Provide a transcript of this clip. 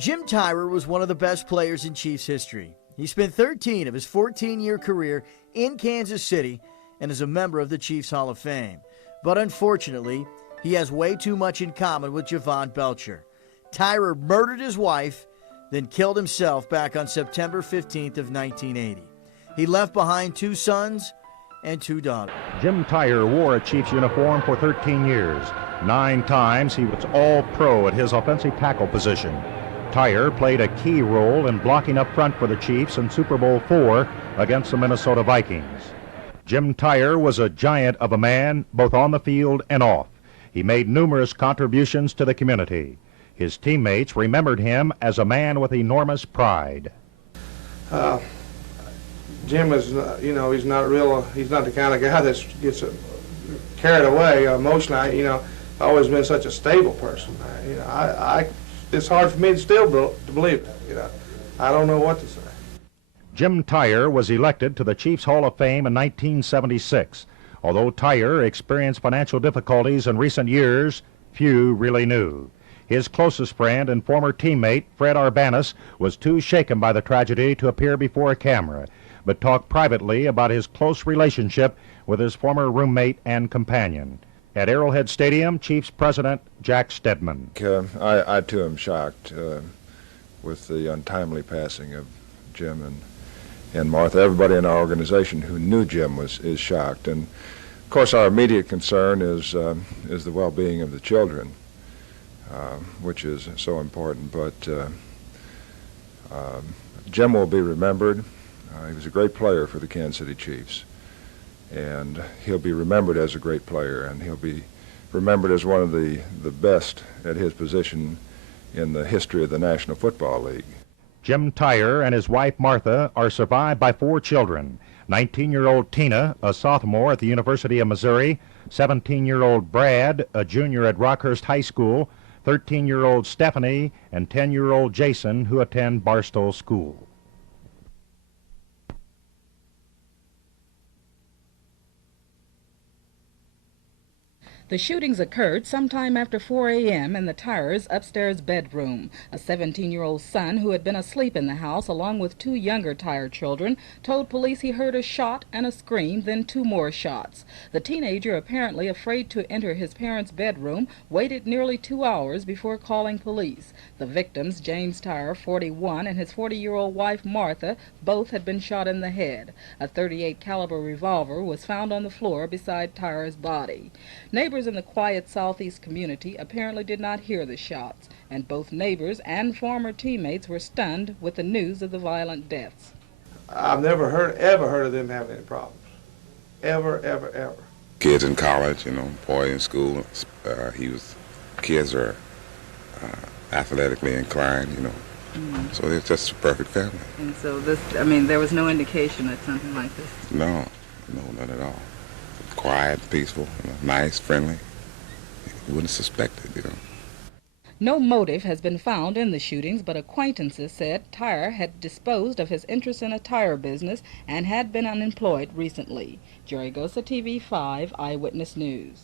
Jim Tyrer was one of the best players in Chiefs history. He spent 13 of his 14-year career in Kansas City and is a member of the Chiefs Hall of Fame. But unfortunately, he has way too much in common with Javon Belcher. Tyrer murdered his wife, then killed himself back on September 15th of 1980. He left behind 2 sons and 2 daughters. Jim Tyrer wore a Chiefs uniform for 13 years. 9 times he was all-pro at his offensive tackle position. Tyrer played a key role in blocking up front for the Chiefs in Super Bowl IV against the Minnesota Vikings. Jim Tyrer was a giant of a man, both on the field and off. He made numerous contributions to the community. His teammates remembered him as a man with enormous pride. Jim is, he's not the kind of guy that gets carried away emotionally. Always been such a stable person. It's hard for me to still to believe it. I don't know what to say. Jim Tyrer was elected to the Chiefs Hall of Fame in 1976. Although Tyrer experienced financial difficulties in recent years, few really knew. His closest friend and former teammate, Fred Arbanis, was too shaken by the tragedy to appear before a camera, but talked privately about his close relationship with his former roommate and companion. At Arrowhead Stadium, Chiefs President Jack Stedman. I too am shocked with the untimely passing of Jim and Martha. Everybody in our organization who knew Jim is shocked, and of course our immediate concern is the well-being of the children, which is so important. But Jim will be remembered. He was a great player for the Kansas City Chiefs, and he'll be remembered as a great player, and he'll be remembered as one of the best at his position in the history of the National Football League. Jim Tyrer and his wife Martha are survived by 4 children. 19-year-old Tina, a sophomore at the University of Missouri, 17-year-old Brad, a junior at Rockhurst High School, 13-year-old Stephanie, and 10-year-old Jason, who attend Barstow School. The shootings occurred sometime after 4 a.m. in the Tyrers' upstairs bedroom. A 17-year-old son who had been asleep in the house along with 2 younger Tyrer children told police he heard a shot and a scream, then 2 more shots. The teenager, apparently afraid to enter his parents' bedroom, waited nearly 2 hours before calling police. The victims, James Tyrer, 41, and his 40-year-old wife Martha, both had been shot in the head. A .38 caliber revolver was found on the floor beside Tyrer's body. Neighbors in the quiet southeast community apparently did not hear the shots, and both neighbors and former teammates were stunned with the news of the violent deaths. I've never ever heard of them having any problems. Ever. Kids in college, boy in school, kids are athletically inclined, So it's just a perfect family. And so there was no indication that something like this? No, not at all. Quiet, peaceful, nice, friendly. You wouldn't suspect it, No motive has been found in the shootings, but acquaintances said Tyrer had disposed of his interest in a tire business and had been unemployed recently. KCTV5 Eyewitness News.